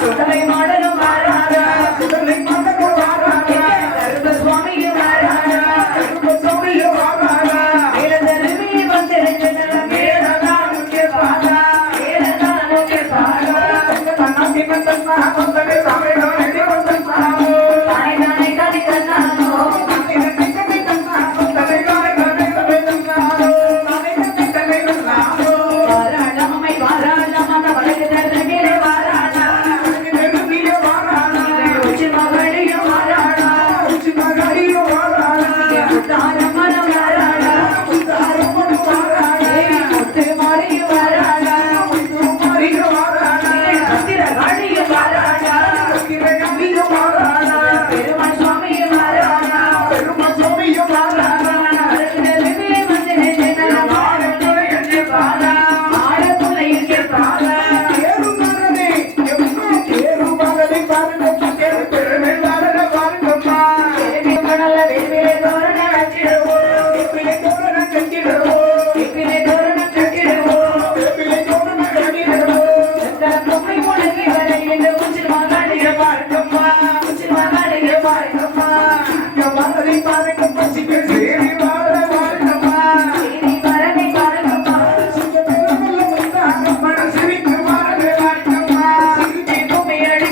சுடலை மாடலும் மாறாத? சுடலை மாட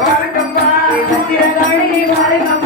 பாருங்கப்பா பாருங்கப்பா